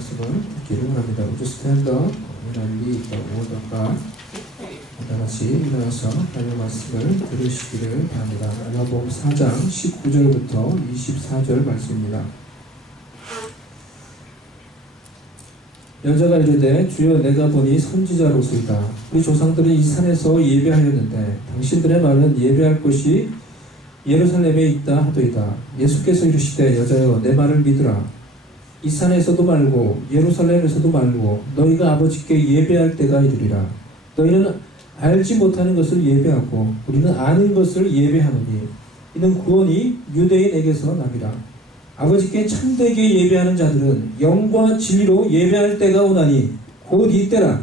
말씀을 듣기를 원합니다. Would you stand up when I read the word of God? 다 같이 일어나서 하나님의 말씀을 들으시기를 바랍니다. 요한복음 4장 19절부터 24절 말씀입니다. 여자가 이르되 주여 내가 보니 선지자로소이다. 우리 조상들은 이 산에서 예배하였는데 당신들의 말은 예배할 곳이 예루살렘에 있다 하도이다. 예수께서 이르시되 여자여 내 말을 믿으라. 이 산에서도 말고 예루살렘에서도 말고 너희가 아버지께 예배할 때가 이르리라. 너희는 알지 못하는 것을 예배하고 우리는 아는 것을 예배하노니 이는 구원이 유대인에게서 남이라. 아버지께 참되게 예배하는 자들은 영과 진리로 예배할 때가 오나니 곧 이때라.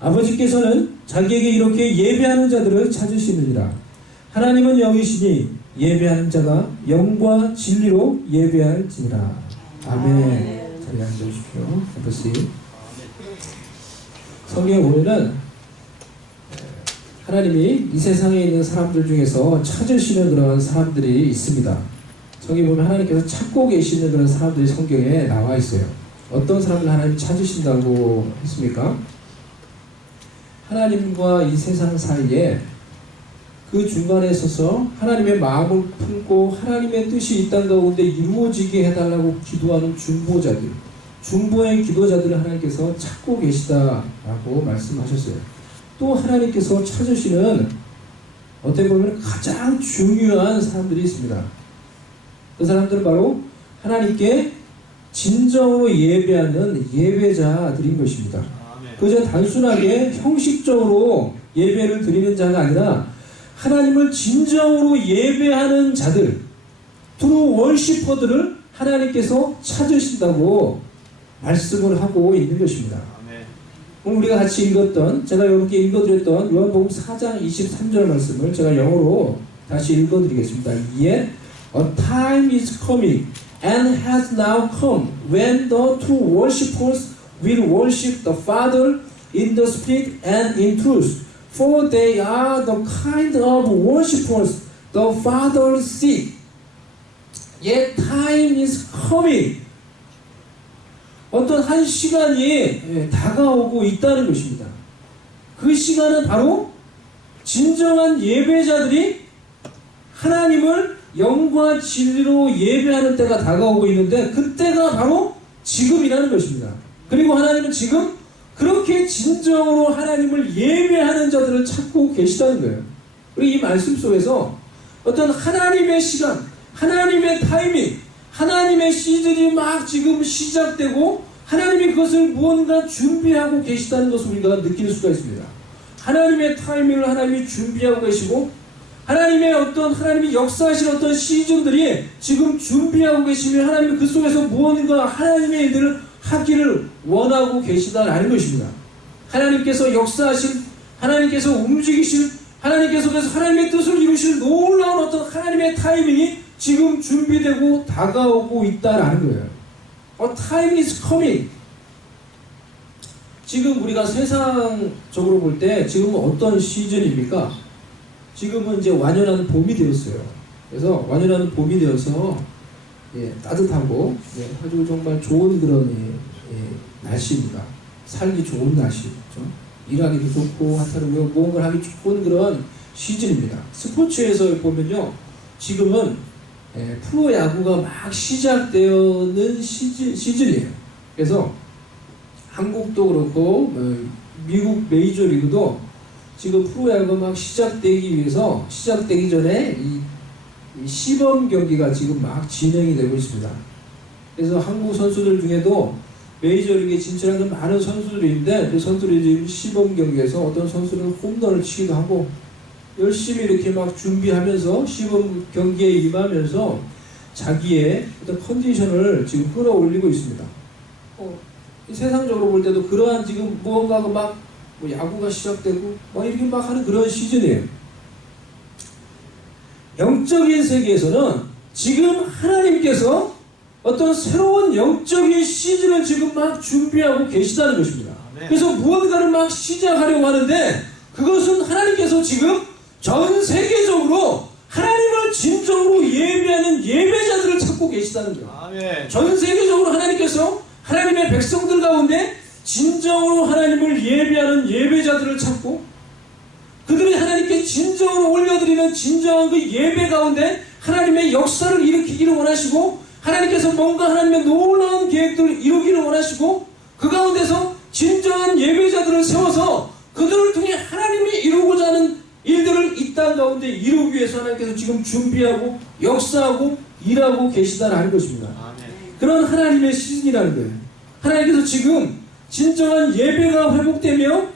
아버지께서는 자기에게 이렇게 예배하는 자들을 찾으시느니라. 하나님은 영이시니 예배하는 자가 영과 진리로 예배할지니라. 아멘. 자리에 앉으십시오. 아버지. 성경에 보면은 하나님이 이 세상에 있는 사람들 중에서 찾으시는 그런 사람들이 있습니다. 성경에 보면 하나님께서 찾고 계시는 그런 사람들이 성경에 나와 있어요. 어떤 사람들 하나님이 찾으신다고 했습니까? 하나님과 이 세상 사이에 그 중간에 서서 하나님의 마음을 품고 하나님의 뜻이 이 땅 가운데 이루어지게 해달라고 기도하는 중보자들, 중보의 기도자들을 하나님께서 찾고 계시다라고 말씀하셨어요. 또 하나님께서 찾으시는 어떻게 보면 가장 중요한 사람들이 있습니다. 그 사람들은 바로 하나님께 진정으로 예배하는 예배자들인 것입니다. 그저 단순하게 형식적으로 예배를 드리는 자가 아니라 하나님을 진정으로 예배하는 자들, 트루 월시퍼들을 하나님께서 찾으신다고 말씀을 하고 있는 것입니다. 오늘 우리가 같이 읽었던, 제가 여러분께 읽어드렸던 요한복음 4장 23절 말씀을 제가 영어로 다시 읽어드리겠습니다. Yet a time is coming and has now come when the true worshippers will worship the Father in the Spirit and in truth. For they are the kind of worshippers the Father seeks. Yet time is coming. 어떤 한 시간이 다가오고 있다는 것입니다. 그 시간은 바로 진정한 예배자들이 하나님을 영과 진리로 예배하는 때가 다가오고 있는데 그때가 바로 지금이라는 것입니다. 그리고 하나님은 지금 그렇게 진정으로 하나님을 예배하는 자들을 찾고 계시다는 거예요. 그리고 이 말씀 속에서 어떤 하나님의 시간, 하나님의 타이밍, 하나님의 시즌이 막 지금 시작되고 하나님이 그것을 무언가 준비하고 계시다는 것을 우리가 느낄 수가 있습니다. 하나님의 타이밍을 하나님이 준비하고 계시고 하나님이 역사하신 어떤 시즌들이 지금 준비하고 계시며 하나님이 그 속에서 무언가 하나님의 일들을 하기를 원하고 계시다라는 것입니다. 하나님께서 역사하신, 하나님께서 움직이신, 하나님께서 그래서 하나님의 뜻을 이루실 놀라운 어떤 하나님의 타이밍이 지금 준비되고 다가오고 있다라는 거예요. Time is coming. 지금 우리가 세상적으로 볼 때 지금은 어떤 시즌입니까? 지금은 이제 완연한 봄이 되었어요. 그래서 완연한 봄이 되어서 따뜻하고 아주 정말 좋은 그런 날씨입니다. 살기 좋은 날씨, 그렇죠? 일하기도 좋고 하여튼 무언가를 하기 좋은 그런 시즌입니다. 스포츠에서 보면요, 지금은 프로야구가 막 시작되는 시즌이에요. 그래서 한국도 그렇고 미국 메이저리그도 지금 프로야구가 막 시작되기 전에 이 시범 경기가 지금 막 진행이 되고 있습니다. 그래서 한국 선수들 중에도 메이저리그에 진출하는 많은 선수들이 있는데 그 선수들이 지금 시범 경기에서 어떤 선수는 홈런을 치기도 하고 열심히 이렇게 막 준비하면서 시범 경기에 임하면서 자기의 어떤 컨디션을 지금 끌어올리고 있습니다. 세상적으로 볼 때도 그러한 지금 무언가가 막 야구가 시작되고 이렇게 막 하는 그런 시즌이에요. 영적인 세계에서는 지금 하나님께서 어떤 새로운 영적인 시즌을 지금 막 준비하고 계시다는 것입니다. 그래서 무언가를 막 시작하려고 하는데 그것은 하나님께서 지금 전 세계적으로 하나님을 진정으로 예배하는 예배자들을 찾고 계시다는 거예요. 전 세계적으로 하나님께서 하나님의 백성들 가운데 진정으로 하나님을 예배하는 예배자들을 찾고 그들이 하나님께 진정으로 올려드리는 진정한 그 예배 가운데 하나님의 역사를 일으키기를 원하시고 하나님께서 뭔가 하나님의 놀라운 계획들을 이루기를 원하시고 그 가운데서 진정한 예배자들을 세워서 그들을 통해 하나님이 이루고자 하는 일들을 이 땅 가운데 이루기 위해서 하나님께서 지금 준비하고 역사하고 일하고 계시다라는 것입니다. 그런 하나님의 시즌이라는 거예요. 하나님께서 지금 진정한 예배가 회복되며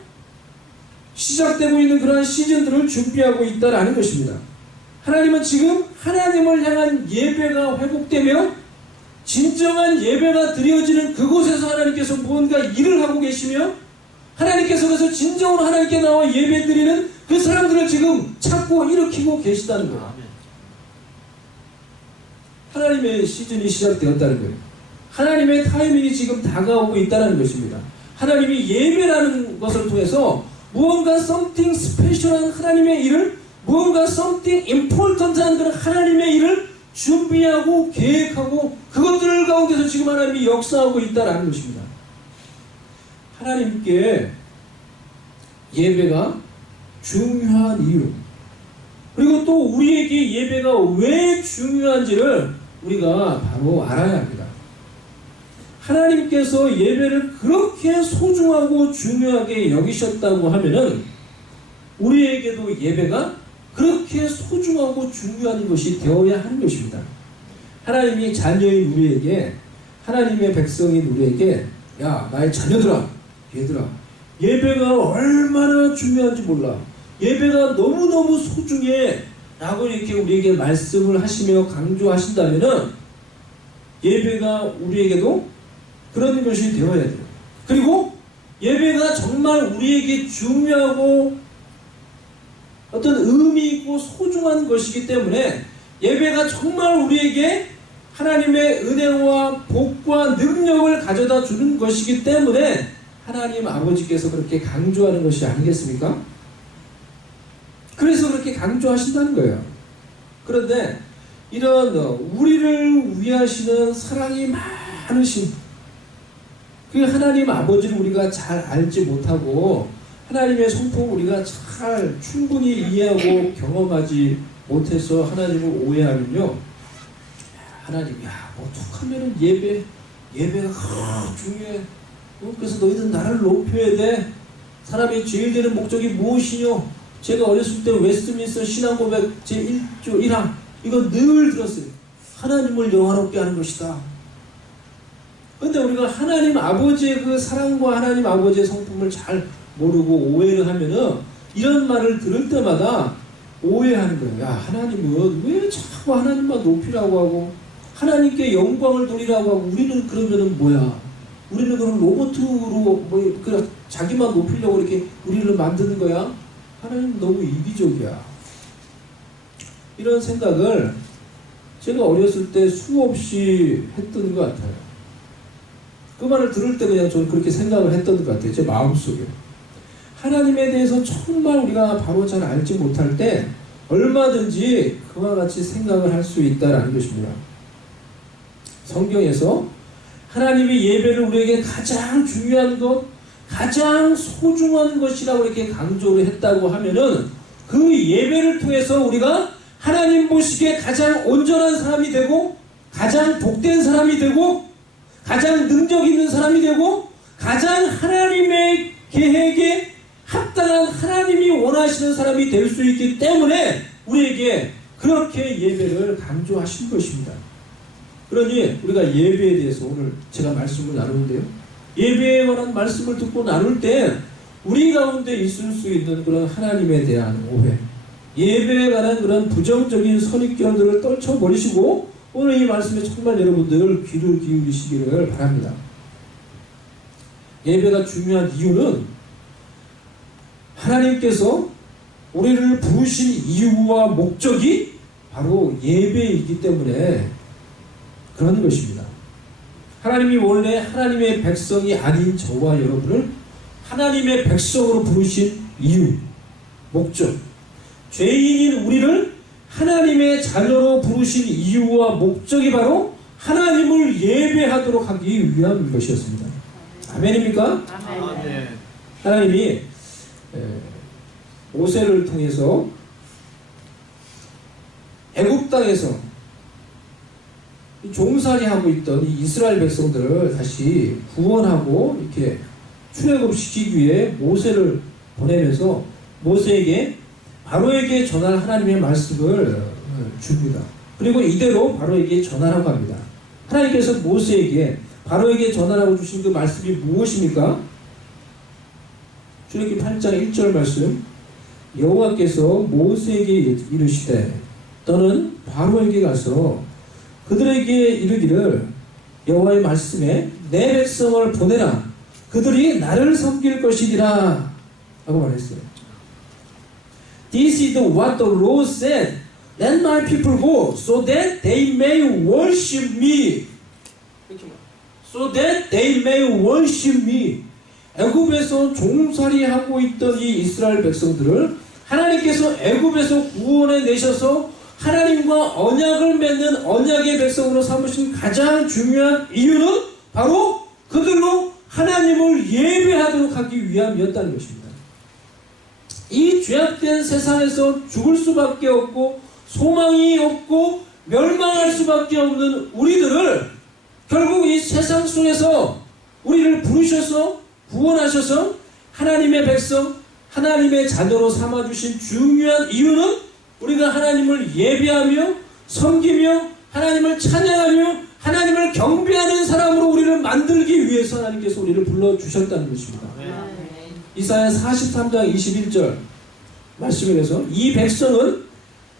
시작되고 있는 그러한 시즌들을 준비하고 있다라는 것입니다. 하나님은 지금 하나님을 향한 예배가 회복되며 진정한 예배가 드려지는 그곳에서 하나님께서 무언가 일을 하고 계시며 하나님께서 그래서 진정으로 하나님께 나와 예배 드리는 그 사람들을 지금 찾고 일으키고 계시다는 거예요. 하나님의 시즌이 시작되었다는 거예요. 하나님의 타이밍이 지금 다가오고 있다는 것입니다. 하나님이 예배라는 것을 통해서 무언가 something special한 하나님의 일을 무언가 something important한 그런 하나님의 일을 준비하고 계획하고 그것들 가운데서 지금 하나님이 역사하고 있다는 것입니다. 하나님께 예배가 중요한 이유 그리고 또 우리에게 예배가 왜 중요한지를 우리가 바로 알아야 합니다. 하나님께서 예배를 그렇게 소중하고 중요하게 여기셨다고 하면은 우리에게도 예배가 그렇게 소중하고 중요한 것이 되어야 하는 것입니다. 하나님이 자녀인 우리에게 하나님의 백성인 우리에게 야 나의 자녀들아 얘들아 예배가 얼마나 중요한지 몰라 예배가 너무너무 소중해 라고 이렇게 우리에게 말씀을 하시며 강조하신다면은 예배가 우리에게도 그런 것이 되어야 돼요. 그리고 예배가 정말 우리에게 중요하고 어떤 의미 있고 소중한 것이기 때문에 예배가 정말 우리에게 하나님의 은혜와 복과 능력을 가져다 주는 것이기 때문에 하나님 아버지께서 그렇게 강조하는 것이 아니겠습니까? 그래서 그렇게 강조하신다는 거예요. 그런데 이런 우리를 위하시는 사랑이 많으신 그 하나님 아버지를 우리가 잘 알지 못하고 하나님의 성품을 우리가 잘 충분히 이해하고 경험하지 못해서 하나님을 오해하면요 하나님 뭐 툭하면은 예배가 중요해 그래서 너희들 나를 높여야 돼 사람이 제일 되는 목적이 무엇이뇨 제가 어렸을 때 웨스트민스터 신앙고백 제1조 1항 이거 늘 들었어요. 하나님을 영화롭게 하는 것이다. 그런데 우리가 하나님 아버지의 그 사랑과 하나님 아버지의 성품을 잘 모르고 오해를 하면은 이런 말을 들을 때마다 오해하는 거예요. 야 하나님은 왜 자꾸 하나님만 높이라고 하고 하나님께 영광을 돌리라고 하고 우리는 그러면은 뭐야? 우리는 그럼 로봇으로 자기만 높이려고 이렇게 우리를 만드는 거야? 하나님 너무 이기적이야. 이런 생각을 제가 어렸을 때 수없이 했던 것 같아요. 그 말을 들을 때 그냥 저는 그렇게 생각을 했던 것 같아요. 제 마음속에. 하나님에 대해서 정말 우리가 바로 잘 알지 못할 때 얼마든지 그와 같이 생각을 할 수 있다는 것입니다. 성경에서 하나님의 예배를 우리에게 가장 중요한 것, 가장 소중한 것이라고 이렇게 강조를 했다고 하면은 그 예배를 통해서 우리가 하나님 보시기에 가장 온전한 사람이 되고 가장 복된 사람이 되고 가장 능력 있는 사람이 되고 가장 하나님의 계획에 합당한 하나님이 원하시는 사람이 될 수 있기 때문에 우리에게 그렇게 예배를 강조하신 것입니다. 그러니 우리가 예배에 대해서 오늘 제가 말씀을 나누는데요. 예배에 관한 말씀을 듣고 나눌 때 우리 가운데 있을 수 있는 그런 하나님에 대한 오해, 예배에 관한 그런 부정적인 선입견들을 떨쳐버리시고 오늘 이 말씀에 정말 여러분들 귀를 기울이시기를 바랍니다. 예배가 중요한 이유는 하나님께서 우리를 부르신 이유와 목적이 바로 예배이기 때문에 그런 것입니다. 하나님이 원래 하나님의 백성이 아닌 저와 여러분을 하나님의 백성으로 부르신 이유, 목적, 죄인인 우리를 하나님의 자녀로 부르신 이유와 목적이 바로 하나님을 예배하도록 하기 위한 것이었습니다. 아멘입니까? 아멘. 하나님이 모세를 통해서 애굽 땅에서 종살이하고 있던 이 이스라엘 백성들을 다시 구원하고 이렇게 출애굽시키기 위해 모세를 보내면서 모세에게 바로에게 전할 하나님의 말씀을 줍니다. 그리고 이대로 바로에게 전하라고 합니다. 하나님께서 모세에게 바로에게 전하라고 주신 그 말씀이 무엇입니까? 출애굽기 8장 1절 말씀, 여호와께서 모세에게 이르시되 너는 바로에게 가서 그들에게 이르기를 여호와의 말씀에 내 백성을 보내라. 그들이 나를 섬길 것이니라 라고 말했어요. This is what the Lord said. Let my people go so that they may worship me. So that they may worship me. 애굽에서 종살이하고 있던 이 이스라엘 백성들을 하나님께서 애굽에서 구원해 내셔서 하나님과 언약을 맺는 언약의 백성으로 삼으신 가장 중요한 이유는 바로 그들로 하나님을 예배하도록 하기 위함이었다는 것입니다. 이 죄악된 세상에서 죽을 수밖에 없고 소망이 없고 멸망할 수밖에 없는 우리들을 결국 이 세상 속에서 우리를 부르셔서 구원하셔서 하나님의 백성, 하나님의 자녀로 삼아주신 중요한 이유는 우리가 하나님을 예배하며 섬기며 하나님을 찬양하며 하나님을 경배하는 사람으로 우리를 만들기 위해서 하나님께서 우리를 불러주셨다는 것입니다. 이사야 43장 21절 말씀에서 이 백성은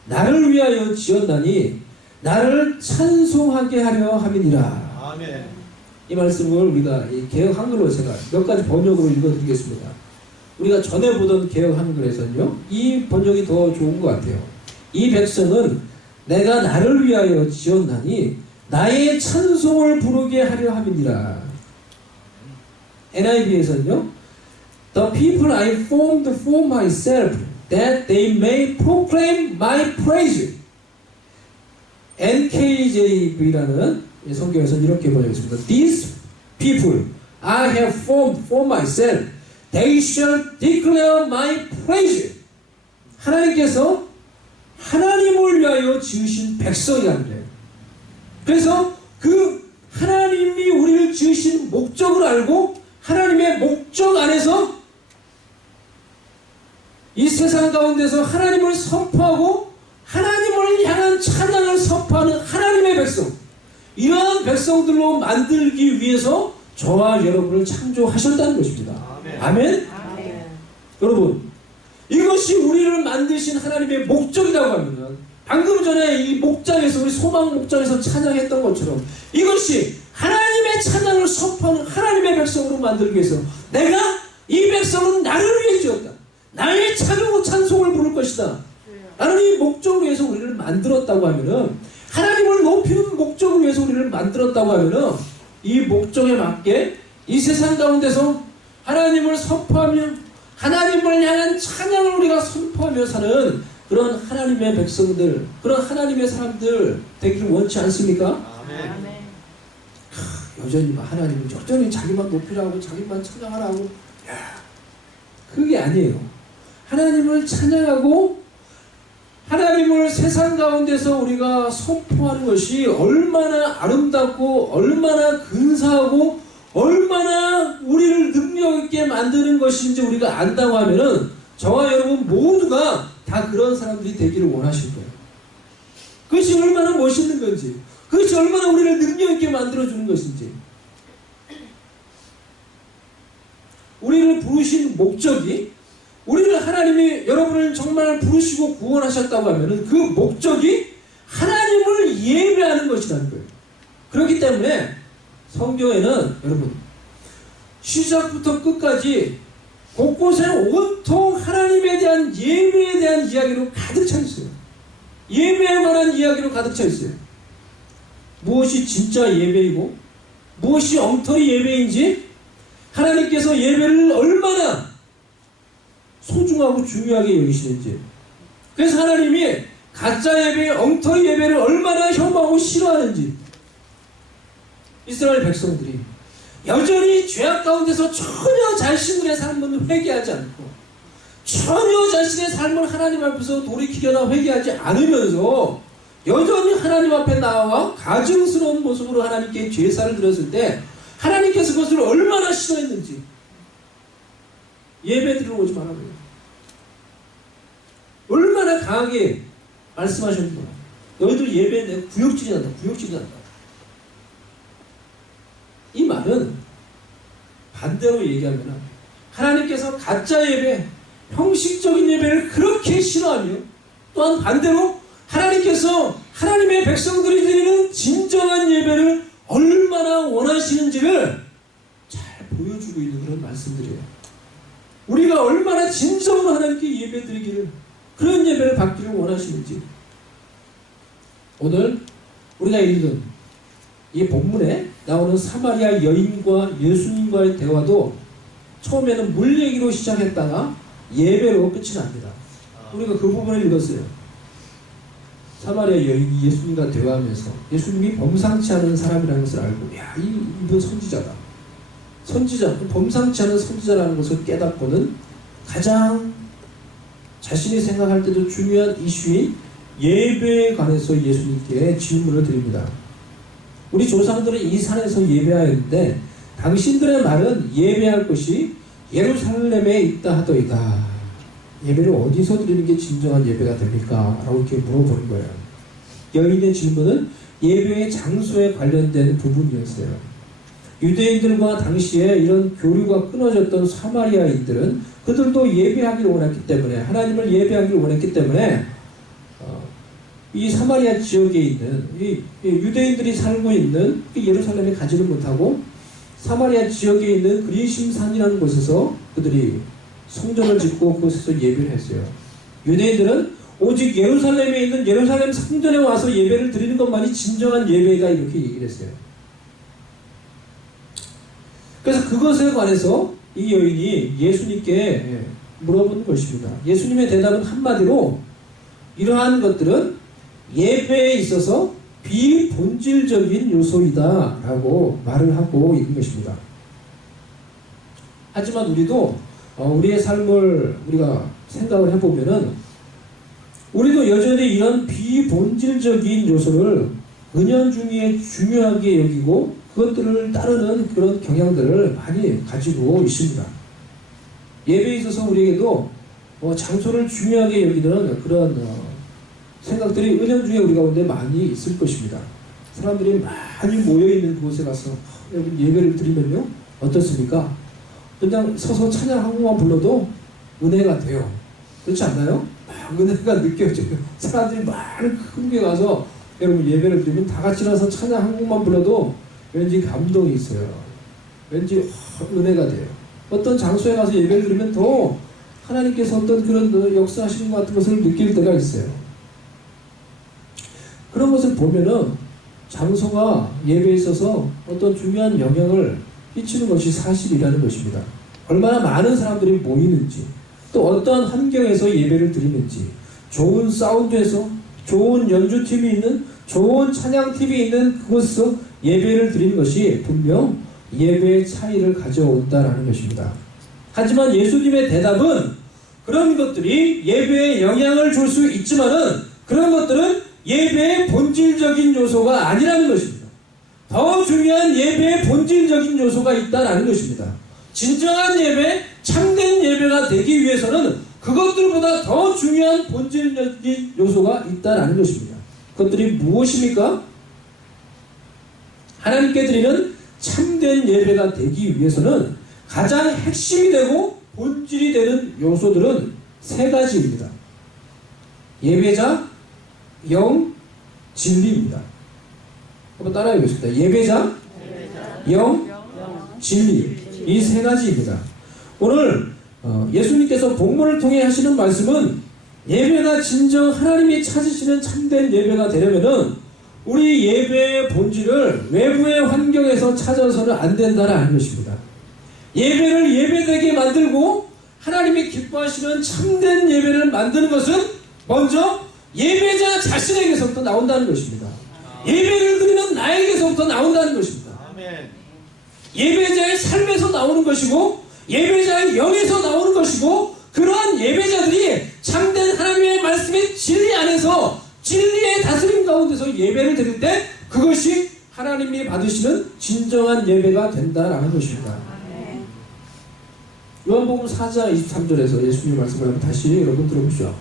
나를 위하여 지었나니 나를 찬송하게 하려 함이니라. 아멘. 이 말씀을 우리가 이 개역 한글로 제가 몇 가지 번역으로 읽어드리겠습니다. 우리가 전에 보던 개역 한글에서는요, 이 번역이 더 좋은 것 같아요. 이 백성은 내가 나를 위하여 지었나니 나의 찬송을 부르게 하려 함이니라. NIV에서는요, The people I formed for myself, that they may proclaim my praise. NKJV라는 성경에서는 이렇게 번역했습니다. These people I have formed for myself, they shall declare my praise. 하나님께서 하나님을 위하여 지으신 백성이라는 거예요. 그래서 그 하나님이 우리를 지으신 목적을 알고 하나님의 목적 안에서 이 세상 가운데서 하나님을 선포하고 하나님을 향한 찬양을 선포하는 하나님의 백성, 이러한 백성들로 만들기 위해서 저와 여러분을 창조하셨다는 것입니다. 아멘? 아멘. 여러분, 이것이 우리를 만드신 하나님의 목적이라고 하면 방금 전에 이 목장에서 우리 소망 목장에서 찬양했던 것처럼 이것이 하나님의 찬양을 선포하는 하나님의 백성으로 만들기 위해서 내가 이 백성은 나를 위해 지었다. 나의 찬송을 부를 것이다. 나는 이 목적을 위해서 우리를 만들었다고 하면은 하나님을 높이는 목적을 위해서 우리를 만들었다고 하면은 이 목적에 맞게 이 세상 가운데서 하나님을 선포하며 하나님을 향한 찬양을 우리가 선포하며 사는 그런 하나님의 백성들, 그런 하나님의 사람들 되기를 원치 않습니까? 아멘. 여전히 하나님은 여전히 자기만 높이라고 자기만 찬양하라고, 그게 아니에요. 하나님을 찬양하고 하나님을 세상 가운데서 우리가 선포하는 것이 얼마나 아름답고 얼마나 근사하고 얼마나 우리를 능력 있게 만드는 것인지 우리가 안다고 하면은 저와 여러분 모두가 다 그런 사람들이 되기를 원하실 거예요. 그것이 얼마나 멋있는 건지, 그것이 얼마나 우리를 능력 있게 만들어주는 것인지, 우리를 부르신 목적이, 우리를 하나님이 여러분을 정말 부르시고 구원하셨다고 하면은 그 목적이 하나님을 예배하는 것이라는 거예요. 그렇기 때문에 성경에는 여러분 시작부터 끝까지 곳곳에 온통 하나님에 대한 예배에 대한 이야기로 가득 차 있어요. 예배에 관한 이야기로 가득 차 있어요. 무엇이 진짜 예배이고 무엇이 엉터리 예배인지, 하나님께서 예배를 얼마나 소중하고 중요하게 여기시는지, 그래서 하나님이 가짜 예배, 엉터리 예배를 얼마나 혐오하고 싫어하는지, 이스라엘 백성들이 여전히 죄악 가운데서 전혀 자신들의 삶은 회개하지 않고 전혀 자신의 삶을 하나님 앞에서 돌이키거나 회개하지 않으면서 여전히 하나님 앞에 나와 가증스러운 모습으로 하나님께 제사를 드렸을 때 하나님께서 그것을 얼마나 싫어했는지 예배 드리러 오지 말라고요. 얼마나 강하게 말씀하셨는가. 너희들 예배에 구역질이 난다. 구역질이 난다. 이 말은 반대로 얘기하면 하나님께서 가짜 예배, 형식적인 예배를 그렇게 싫어하며 또한 반대로 하나님께서 하나님의 백성들이 드리는 진정한 예배를 얼마나 원하시는지를 잘 보여주고 있는 그런 말씀들이에요. 우리가 얼마나 진정으로 하나님께 예배 드리기를, 그런 예배를 받기를 원하시는지. 오늘 우리가 읽은 이 본문에 나오는 사마리아 여인과 예수님과의 대화도 처음에는 물 얘기로 시작했다가 예배로 끝이 납니다. 우리가 그 부분을 읽었어요. 사마리아 여인이 예수님과 대화하면서 예수님이 범상치 않은 사람이라는 것을 알고, 야, 이분 선지자다. 선지자, 범상치 않은 선지자라는 것을 깨닫고는 가장 자신이 생각할 때도 중요한 이슈인 예배에 관해서 예수님께 질문을 드립니다. 우리 조상들은 이 산에서 예배하였는데 당신들의 말은 예배할 곳이 예루살렘에 있다 하더이다. 예배를 어디서 드리는 게 진정한 예배가 됩니까? 라고 이렇게 물어보는 거예요. 여인의 질문은 예배의 장소에 관련된 부분이었어요. 유대인들과 당시에 이런 교류가 끊어졌던 사마리아인들은 그들도 예배하기를 원했기 때문에, 하나님을 예배하기를 원했기 때문에 이 사마리아 지역에 있는 이 유대인들이 살고 있는 예루살렘에 가지를 못하고 사마리아 지역에 있는 그리심산이라는 곳에서 그들이 성전을 짓고 그곳에서 예배를 했어요. 유대인들은 오직 예루살렘에 있는 예루살렘 성전에 와서 예배를 드리는 것만이 진정한 예배가, 이렇게 얘기를 했어요. 그래서 그것에 관해서 이 여인이 예수님께 물어본 것입니다. 예수님의 대답은 한마디로 이러한 것들은 예배에 있어서 비본질적인 요소이다 라고 말을 하고 있는 것입니다. 하지만 우리도 우리의 삶을 우리가 생각을 해보면은 우리도 여전히 이런 비본질적인 요소를 은연중에 중요하게 여기고 그것들을 따르는 그런 경향들을 많이 가지고 있습니다. 예배에 있어서 우리에게도 장소를 중요하게 여기는 그런 생각들이 은연중에 우리 가운데 많이 있을 것입니다. 사람들이 많이 모여있는 그곳에 가서 여러분 예배를 드리면요 어떻습니까? 그냥 서서 찬양 한 곡만 불러도 은혜가 돼요. 그렇지 않나요? 막 은혜가 느껴져요. 사람들이 많은 큰 데 가서 여러분 예배를 드리면 다 같이 나서 찬양 한 곡만 불러도 왠지 감동이 있어요. 왠지 은혜가 돼요. 어떤 장소에 가서 예배를 드리면 더 하나님께서 어떤 그런 역사하시는 것 같은 것을 느낄 때가 있어요. 그런 것을 보면은 장소가 예배에 있어서 어떤 중요한 영향을 끼치는 것이 사실이라는 것입니다. 얼마나 많은 사람들이 모이는지, 또 어떤 환경에서 예배를 드리는지, 좋은 사운드에서 좋은 연주팀이 있는, 좋은 찬양팀이 있는 그곳에서 예배를 드리는 것이 분명 예배의 차이를 가져온다라는 것입니다. 하지만 예수님의 대답은 그런 것들이 예배에 영향을 줄 수 있지만은 그런 것들은 예배의 본질적인 요소가 아니라는 것입니다. 더 중요한 예배의 본질적인 요소가 있다는 것입니다. 진정한 예배, 참된 예배가 되기 위해서는 그것들보다 더 중요한 본질적인 요소가 있다는 것입니다. 그것들이 무엇입니까? 하나님께 드리는 참된 예배가 되기 위해서는 가장 핵심이 되고 본질이 되는 요소들은 세 가지입니다. 예배자, 영, 진리입니다. 한번 따라해 보겠습니다. 예배자, 영, 진리. 이 세 가지입니다. 오늘 예수님께서 본문을 통해 하시는 말씀은 예배가 진정 하나님이 찾으시는 참된 예배가 되려면은 우리 예배의 본질을 외부의 환경에서 찾아서는 안 된다는 것입니다. 예배를 예배되게 만들고 하나님이 기뻐하시는 참된 예배를 만드는 것은 먼저 예배자 자신에게서부터 나온다는 것입니다. 예배를 드리는 나에게서부터 나온다는 것입니다. 예배자의 삶에서 나오는 것이고 예배자의 영에서 나오는 것이고 그러한 예배자들이 참된 하나님의 말씀의 진리 안에서 진리의 다스림 가운데서 예배를 드릴 때 그것이 하나님이 받으시는 진정한 예배가 된다라는 것입니다. 요한복음 4장 23절에서 예수님의 말씀을 한번 다시 여러분 들어보시죠.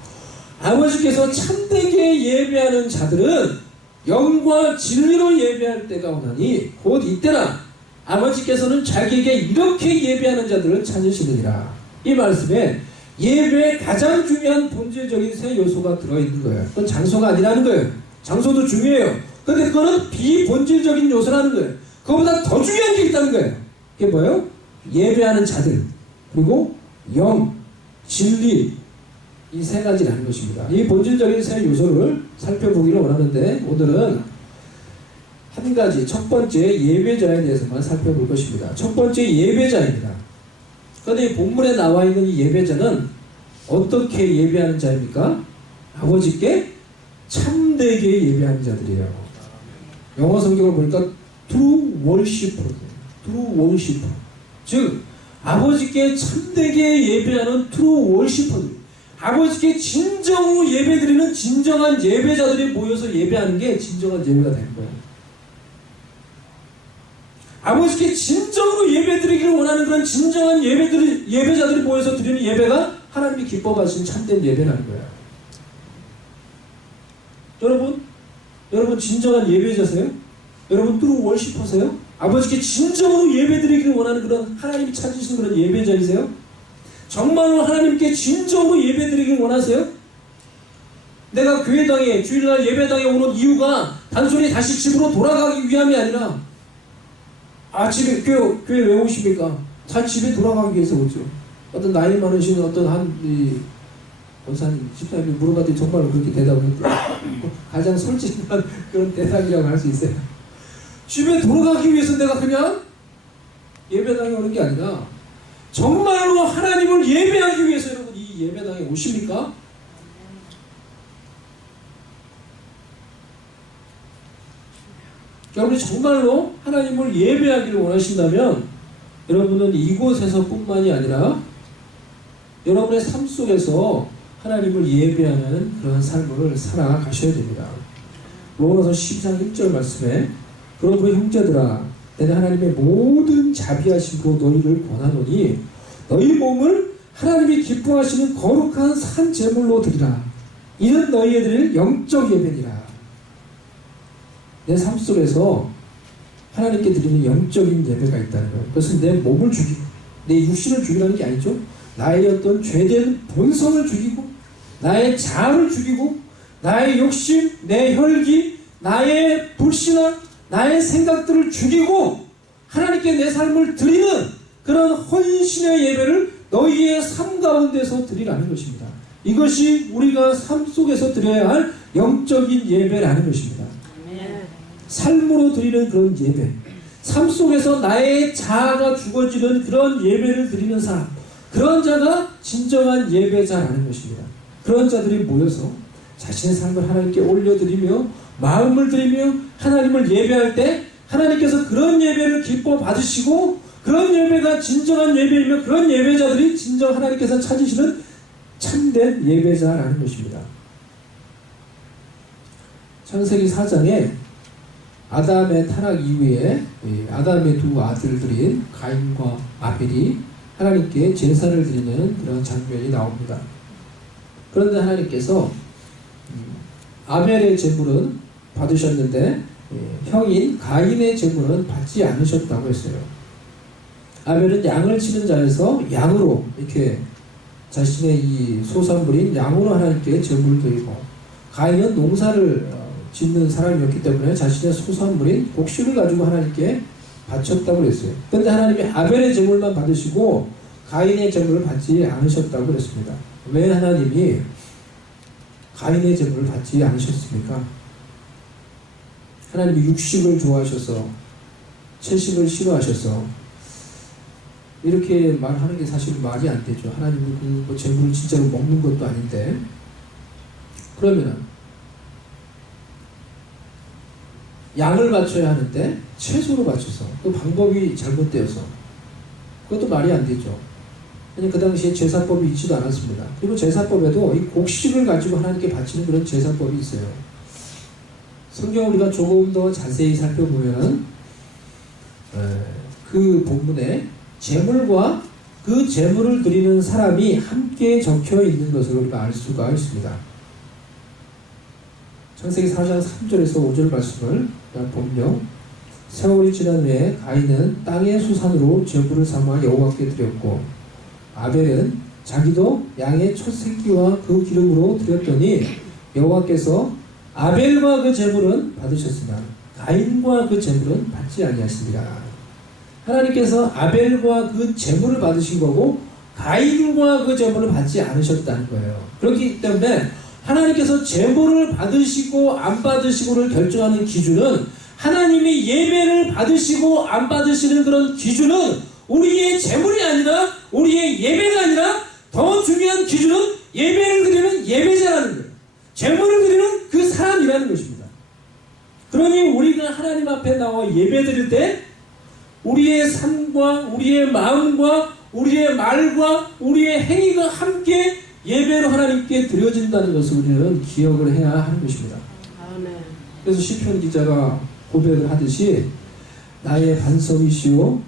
아버지께서 참되게 예배하는 자들은 영과 진리로 예배할 때가 오나니 곧 이때나 아버지께서는 자기에게 이렇게 예배하는 자들을 찾으시느니라. 이 말씀에 예배의 가장 중요한 본질적인 세 요소가 들어있는 거예요. 그건 장소가 아니라는 거예요. 장소도 중요해요. 근데 그거는 비본질적인 요소라는 거예요. 그거보다 더 중요한 게 있다는 거예요. 그게 뭐예요? 예배하는 자들, 그리고 영, 진리, 이 세 가지라는 것입니다. 이 본질적인 세 요소를 살펴보기를 원하는데 오늘은 한 가지, 첫 번째 예배자에 대해서만 살펴볼 것입니다. 첫 번째 예배자입니다. 그런데 이 본문에 나와 있는 이 예배자는 어떻게 예배하는 자입니까? 아버지께 참되게 예배하는 자들이에요. 영어 성경을 보니까 true worshipper, true worshipper. 즉 아버지께 참되게 예배하는 true worshipper. 아버지께 진정으로 예배드리는 진정한 예배자들이 모여서 예배하는 게 진정한 예배가 되는 거예요. 아버지께 진정으로 예배드리기를 원하는 그런 진정한 예배자들이 모여서 드리는 예배가 하나님이 기뻐하시는 참된 예배라는 거예요. 여러분 진정한 예배자세요? 여러분 true worship퍼세요? 아버지께 진정으로 예배드리기를 원하는 그런 하나님이 찾으시는 그런 예배자이세요? 정말로 하나님께 진정으로 예배드리길 원하세요? 내가 교회당에 주일날 예배당에 오는 이유가 단순히 다시 집으로 돌아가기 위함이 아니라 집에 교회 왜 오십니까? 잘 집에 돌아가기 위해서 오죠. 어떤 나이 많으신 어떤 권사님, 집사님이 물어봤더니 정말로 그렇게 대답을 가장 솔직한 그런 대답이라고 할 수 있어요. 집에 돌아가기 위해서 내가 그냥 예배당에 오는 게 아니라 정말로 하나님을 예배하기 위해서 여러분 이 예배당에 오십니까? 여러분이 정말로 하나님을 예배하기를 원하신다면 여러분은 이곳에서 뿐만이 아니라 여러분의 삶 속에서 하나님을 예배하는 그런 삶을 살아가셔야 됩니다. 로마서 12장 1절 말씀에 그러므로 형제들아 내가 하나님의 모든 자비하심으로 너희를 권하노니 너희 몸을 하나님이 기뻐하시는 거룩한 산 제물로 드리라. 이는 너희에 드릴 영적 예배니라. 내 삶 속에서 하나님께 드리는 영적인 예배가 있다는 거예요. 그것은 내 몸을 죽이고 내 육신을 죽이라는 게 아니죠. 나의 어떤 죄된 본성을 죽이고 나의 자아를 죽이고 나의 욕심, 내 혈기, 나의 불신앙, 나의 생각들을 죽이고 하나님께 내 삶을 드리는 그런 헌신의 예배를 너희의 삶 가운데서 드리라는 것입니다. 이것이 우리가 삶 속에서 드려야 할 영적인 예배라는 것입니다. 삶으로 드리는 그런 예배, 삶 속에서 나의 자아가 죽어지는 그런 예배를 드리는 사람, 그런 자가 진정한 예배자라는 것입니다. 그런 자들이 모여서 자신의 삶을 하나님께 올려드리며 마음을 드리며 하나님을 예배할 때 하나님께서 그런 예배를 기뻐 받으시고 그런 예배가 진정한 예배이며 그런 예배자들이 진정 하나님께서 찾으시는 참된 예배자라는 것입니다. 창세기 4장에 아담의 타락 이후에 아담의 두 아들들인 가인과 아벨이 하나님께 제사를 드리는 그런 장면이 나옵니다. 그런데 하나님께서 아벨의 제물은 받으셨는데 형인 가인의 제물은 받지 않으셨다고 했어요. 아벨은 양을 치는 자에서 양으로 이렇게 자신의 이 소산물인 양으로 하나님께 제물을 드리고 가인은 농사를 짓는 사람이었기 때문에 자신의 소산물인 곡식을 가지고 하나님께 바쳤다고 그랬어요. 그런데 하나님이 아벨의 제물만 받으시고 가인의 제물을 받지 않으셨다고 그랬습니다. 왜 하나님이 가인의 제물을 받지 않으셨습니까? 하나님이 육식을 좋아하셔서 채식을 싫어하셔서 이렇게 말하는 게 사실 말이 안 되죠. 하나님은 그 제물을 진짜로 먹는 것도 아닌데. 그러면 양을 바쳐야 하는데 채소로 바쳐서 그 방법이 잘못되어서 그것도 말이 안 되죠. 아니, 그 당시에 제사법이 있지도 않았습니다. 그리고 제사법에도 이 곡식을 가지고 하나님께 바치는 그런 제사법이 있어요. 성경을 우리가 조금 더 자세히 살펴보면 그 본문에 제물과 그 제물을 드리는 사람이 함께 적혀 있는 것을 우리가 알 수가 있습니다. 창세기 4장 3절에서 5절 말씀을 보면요. 세월이 지난 후에 가인은 땅의 수산으로 제물을 삼아 여호와께 드렸고 아벨은 자기도 양의 첫 새끼와 그 기름으로 드렸더니 여호와께서 아벨과 그 제물은 받으셨으나 가인과 그 제물은 받지 아니하시니라. 하나님께서 아벨과 그 제물을 받으신 거고 가인과 그 제물을 받지 않으셨다는 거예요. 그렇기 때문에 하나님께서 제물을 받으시고 안 받으시고를 결정하는 기준은 하나님이 예배를 받으시고 안 받으시는 그런 기준은 우리의 제물이 아니라 우리의 예배가 아니라 더 중요한 기준은 예배를 드리는 예배자라는 거예요. 제물을 드리는 그 사람이라는 것입니다. 그러니 우리가 하나님 앞에 나와 예배 드릴 때 우리의 삶과 우리의 마음과 우리의 말과 우리의 행위가 함께 예배로 하나님께 드려진다는 것을 우리는 기억을 해야 하는 것입니다. 아멘. 그래서 시편 기자가 고백을 하듯이 나의 반석이시오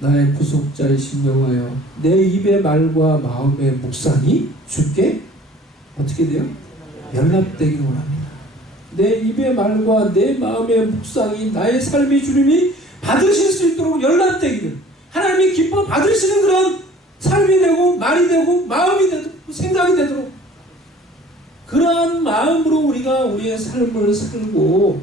나의 구속자이신 여호와여 내 입의 말과 마음의 묵상이 주께 어떻게 돼요? 연락되기를 원합니다. 내 입의 말과 내 마음의 묵상이 나의 삶의 주님이 받으실 수 있도록 연락되기를 하나님이 기뻐 받으시는 그런 삶이 되고 말이 되고 마음이 되고 생각이 되도록 그러한 마음으로 우리가 우리의 삶을 살고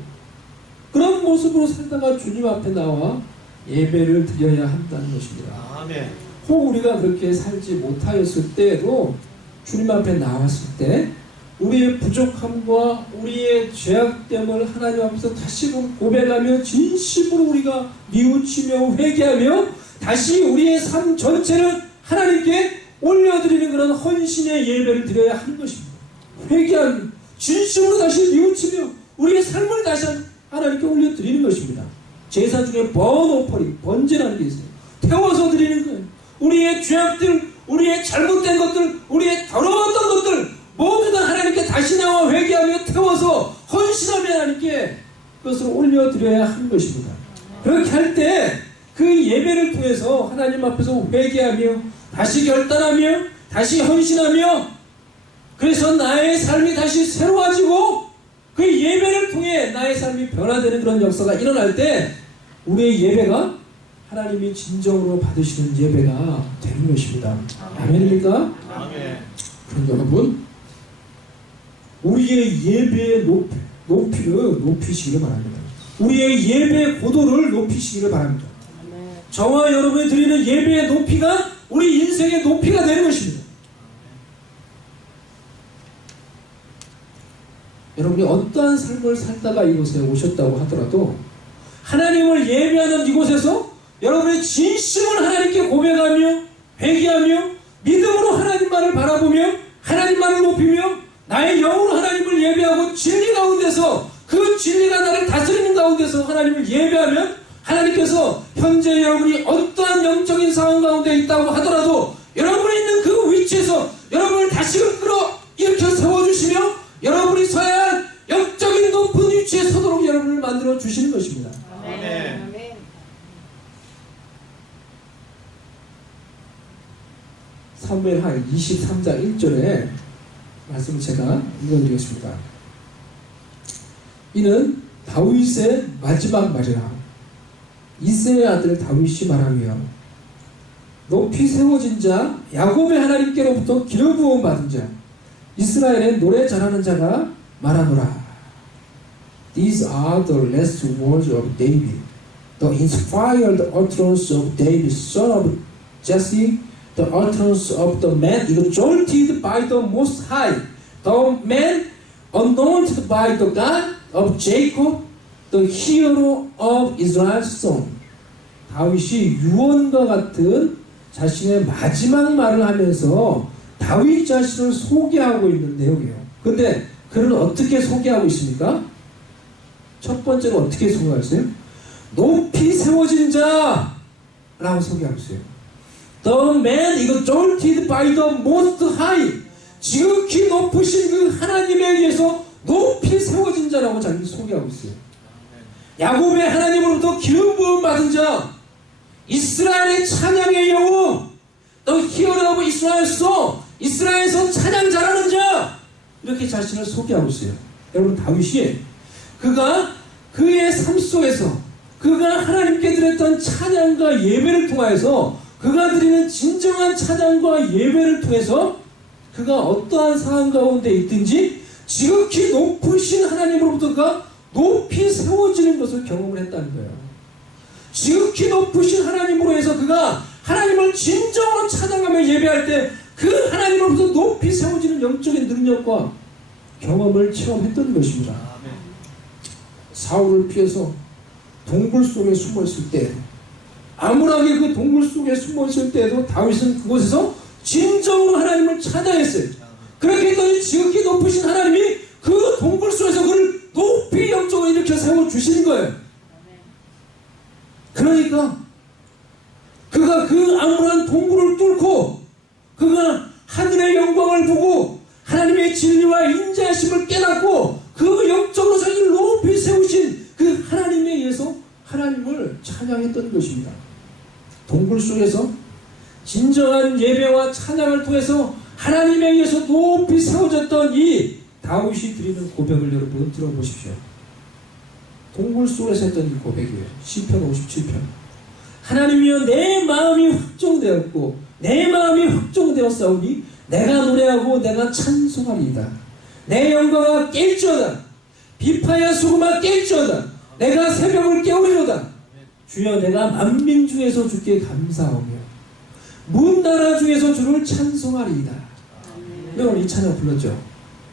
그런 모습으로 살다가 주님 앞에 나와 예배를 드려야 한다는 것입니다. 아멘. 혹 우리가 그렇게 살지 못하였을 때에도 주님 앞에 나왔을 때 우리의 부족함과 우리의 죄악됨을 하나님 앞에서 다시 고백하며 진심으로 우리가 뉘우치며 회개하며 다시 우리의 삶 전체를 하나님께 올려드리는 그런 헌신의 예배를 드려야 하는 것입니다. 회개하며 진심으로 다시 뉘우치며 우리의 삶을 다시 하나님께 올려드리는 것입니다. 제사 중에 번오퍼리, 번제라는 게 있어요. 태워서 드리는 거예요. 우리의 죄악들, 우리의 잘못된 것들, 우리의 더러웠던 것들 모두 다 하나님께 다시 나와 회개하며 태워서 헌신하며 하나님께 그것을 올려드려야 하는 것입니다. 그렇게 할 때 그 예배를 통해서 하나님 앞에서 회개하며 다시 결단하며 다시 헌신하며 그래서 나의 삶이 다시 새로워지고 그 예배를 통해 나의 삶이 변화되는 그런 역사가 일어날 때 우리의 예배가 하나님이 진정으로 받으시는 예배가 되는 것입니다. 아멘입니까? 아멘. 그럼 여러분 우리의 예배의 높이를 높이시기를 바랍니다. 우리의 예배의 고도를 높이시기를 바랍니다. 저와 여러분이 드리는 예배의 높이가 우리 인생의 높이가 되는 것입니다. 여러분이 어떠한 삶을 살다가 이곳에 오셨다고 하더라도 하나님을 예배하는 이곳에서 여러분의 진심을 하나님께 고백하며 회개하며 믿음으로 하나님만을 바라보며 하나님만을 높이며 나의 영으로 하나님을 예배하고 진리 가운데서 그 진리가 나를 다스리는 가운데서 하나님을 예배하면 하나님께서 현재 여러분이 어떠한 영적인 상황 가운데 있다고 하더라도 여러분이 있는 그 위치에서 여러분을 다시금 일으켜 세워주시며 여러분이 서야 할 영적인 높은 위치에 서도록 여러분을 만들어 주시는 것입니다. 아멘. 사무엘하 23장 1절에 말씀을 제가 읽어드리겠습니다. 이는 다윗의 마지막 말이라. 이새의 아들 다윗이 말하며 높이 세워진 자 야곱의 하나님께로부터 기름 부음 받은 자 이스라엘의 노래 잘하는 자가 말하노라. These are the last words of David, the inspired utterance of David, son of Jesse, the utterance of the man exalted by the Most High, the man anointed by the God of Jacob, the hero of Israel's song. 다윗이 유언과 같은 자신의 마지막 말을 하면서 다윗 자신을 소개하고 있는 내용이에요. 근데 그는 어떻게 소개하고 있습니까? 첫 번째로 어떻게 소개하세요? 높이 세워진 자라고 소개하고 있어요. The man exalted by the most high. 지극히 높으신 그 하나님에 의해서 높이 세워진 자라고 자기 소개하고 있어요. 야곱의 하나님으로부터 기름 부음 받은 자, 이스라엘의 찬양의 영웅, The hero of Israel song, 이스라엘에서 찬양 잘하는 자, 이렇게 자신을 소개하고 있어요. 여러분, 다윗이 그가 그의 삶 속에서 그가 하나님께 드렸던 찬양과 예배를 통하여서 그가 드리는 진정한 찬양과 예배를 통해서 그가 어떠한 상황 가운데 있든지 지극히 높으신 하나님으로부터 그가 높이 세워지는 것을 경험을 했다는 거예요. 지극히 높으신 하나님으로 해서 그가 하나님을 진정으로 찬양하며 예배할 때 그 하나님으로부터 높이 세워지는 영적인 능력과 경험을 체험했던 것입니다. 사울을 피해서 동굴 속에 숨어있을 때, 암울하게 그 동굴 속에 숨어있을 때에도 다윗은 그곳에서 진정으로 하나님을 찬양했어요. 그렇게 했더니 지극히 높으신 하나님이 그 동굴 속에서 그를 높이 영적으로 일으켜 세워주시는 거예요. 그러니까 그가 그 암울한 동굴을 뚫고 그가 하늘의 영광을 보고 하나님의 진리와 인자하심을 깨닫고 그 영적으로 자기를 높이 세우신 그 하나님에 의해서 하나님을 찬양했던 것입니다. 동굴 속에서 진정한 예배와 찬양을 통해서 하나님에 의해서 높이 세워졌던 이 다윗이 드리는 고백을 여러분 들어보십시오. 동굴 속에서 했던 이 고백이에요. 시편 57편. 하나님이여, 내 마음이 확정되었고 내 마음이 확정되었사오니 내가 노래하고 내가 찬송하리이다. 내 영광아 깰지어다. 비파야 수금아 깰지어다. 내가 새벽을 깨우리로다. 주여, 내가 만민 중에서 주께 감사하며 문 나라 중에서 주를 찬송하리이다. 여러분, 이 찬양 불렀죠?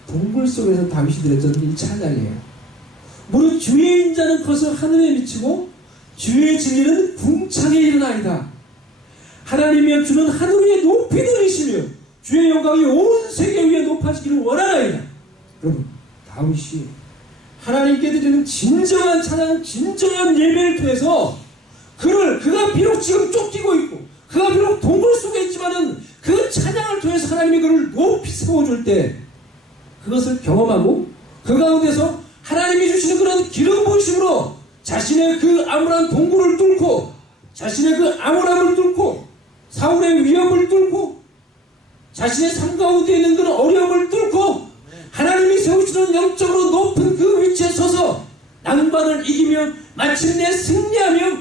동굴 속에서 다윗이 드렸던 이 찬양이에요. 무릇 주의 인자는 커서 하늘에 미치고 주의 진리는 궁창에 이르나이다. 하나님이여, 주는 하늘 위에 높이 들으시며 주의 영광이 온 세계 위에 높아지기를 원하나이다. 여러분, 다윗이 하나님께 드리는 진정한 찬양, 진정한 예배를 통해서 그가 비록 지금 쫓기고 있고 그가 비록 동굴 속에 있지만은 그 찬양을 통해서 하나님이 그를 높이 세워줄 때 그것을 경험하고 그 가운데서 하나님이 주시는 그런 기름 부으심으로 자신의 그 암울한 동굴을 뚫고 자신의 그 암울함을 뚫고 사울의 위협을 뚫고 자신의 삶 가운데 있는 그런 어려움을 뚫고 하나님이 세우시는 영적으로 높은 그 위치에 서서 난관을 이기며 마침내 승리하며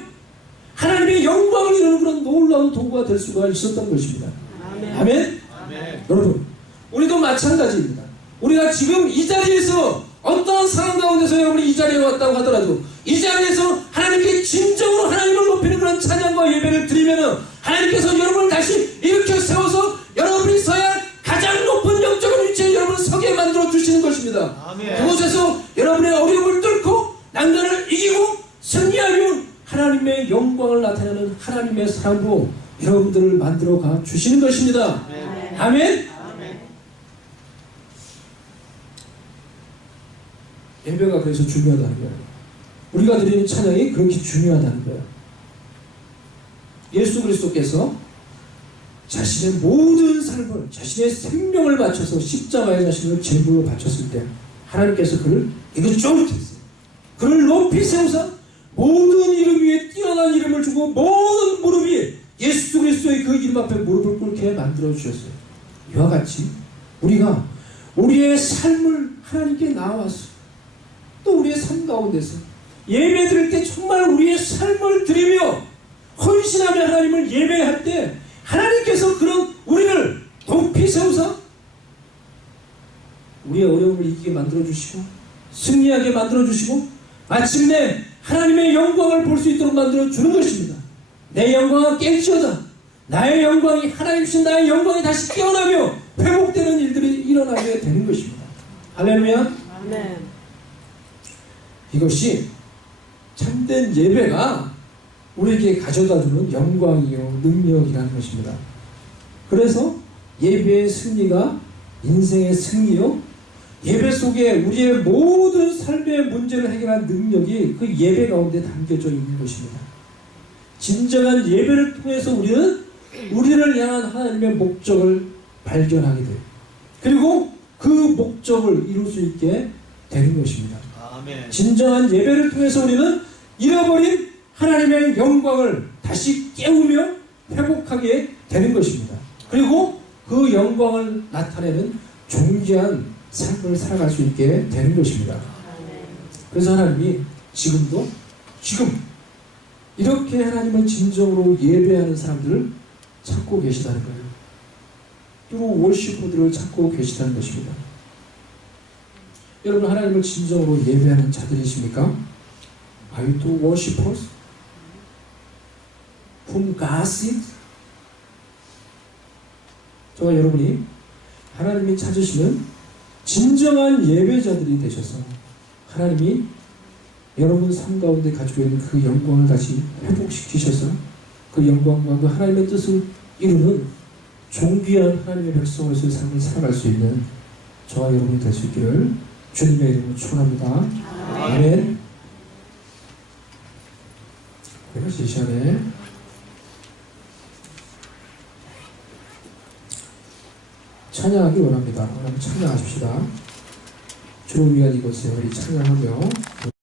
하나님의 영광을 이루는 그런 놀라운 도구가 될 수가 있었던 것입니다. 아멘. 아멘? 아멘. 여러분, 우리도 마찬가지입니다. 우리가 지금 이 자리에서 어떠한 상황 가운데서 여러분이 이 자리에 왔다고 하더라도 이 자리에서 하나님께 진정으로 하나님을 높이는 그런 찬양과 예배를 드리면은 하나님께서 여러분을 다시 일으켜 세워서 여러분이 서야 할 가장 높은 영적인 위치에 여러분을 서게 만들어 주시는 것입니다. 아멘. 그곳에서 여러분의 어려움을 뚫고 난관을 이기고 승리하며 하나님의 영광을 나타내는 하나님의 사람으로 여러분들을 만들어 가 주시는 것입니다. 아멘. 아멘. 아멘. 예배가 그래서 중요하다는 거예요. 우리가 드리는 찬양이 그렇게 중요하다는 거예요. 예수 그리스도께서 자신의 모든 삶을, 자신의 생명을 바쳐서 십자가에 자신을 제물로 바쳤을 때 하나님께서 그를 이것저것 그를 높이 세우사 모든 이름 위에 뛰어난 이름을 주고 모든 무릎이 예수 그리스도의 그 이름 앞에 무릎을 꿇게 만들어 주셨어요. 이와 같이 우리가 우리의 삶을 하나님께 나와서 또 우리의 삶 가운데서 예배 드릴 때 정말 우리의 삶을 드리며 헌신하며 하나님을 예배할 때 하나님께서 그런 우리를 높이 세우사 우리의 어려움을 이기게 만들어 주시고 승리하게 만들어 주시고 마침내 하나님의 영광을 볼 수 있도록 만들어 주는 것입니다. 내 영광은 깰지어다. 나의 영광이, 하나님 주신 나의 영광이 다시 깨어나며 회복되는 일들이 일어나게 되는 것입니다. 할렐루야. 아멘. 이것이 참된 예배가 우리에게 가져다주는 영광이요 능력이라는 것입니다. 그래서 예배의 승리가 인생의 승리요 예배 속에 우리의 모든 삶의 문제를 해결한 능력이 그 예배 가운데 담겨져 있는 것입니다. 진정한 예배를 통해서 우리는 우리를 향한 하나님의 목적을 발견하게 돼요. 그리고 그 목적을 이룰 수 있게 되는 것입니다. 아멘. 진정한 예배를 통해서 우리는 잃어버린 하나님의 영광을 다시 깨우며 회복하게 되는 것입니다. 그리고 그 영광을 나타내는 존귀한 삶을 살아갈 수 있게 되는 것입니다. 그래서 하나님이 지금 이렇게 하나님을 진정으로 예배하는 사람들을 찾고 계시다는 거예요. 또 월시퍼들을 찾고 계시다는 것입니다. 여러분, 하나님을 진정으로 예배하는 자들이십니까? Are you two worshippers? Whom God seeks? 저와 여러분이 하나님이 찾으시는 진정한 예배자들이 되셔서 하나님이 여러분 삶 가운데 가지고 있는 그 영광을 다시 회복시키셔서 그 영광과 그 하나님의 뜻을 이루는 존귀한 하나님의 백성으로서의 삶을 살아갈 수 있는 저와 여러분이 될 수 있기를 주님의 이름으로 축원합니다. 아멘. 그래서 이 시간에 찬양하기 원합니다. 오늘 찬양하십시다. 주를 위한 이것을 우리 찬양하며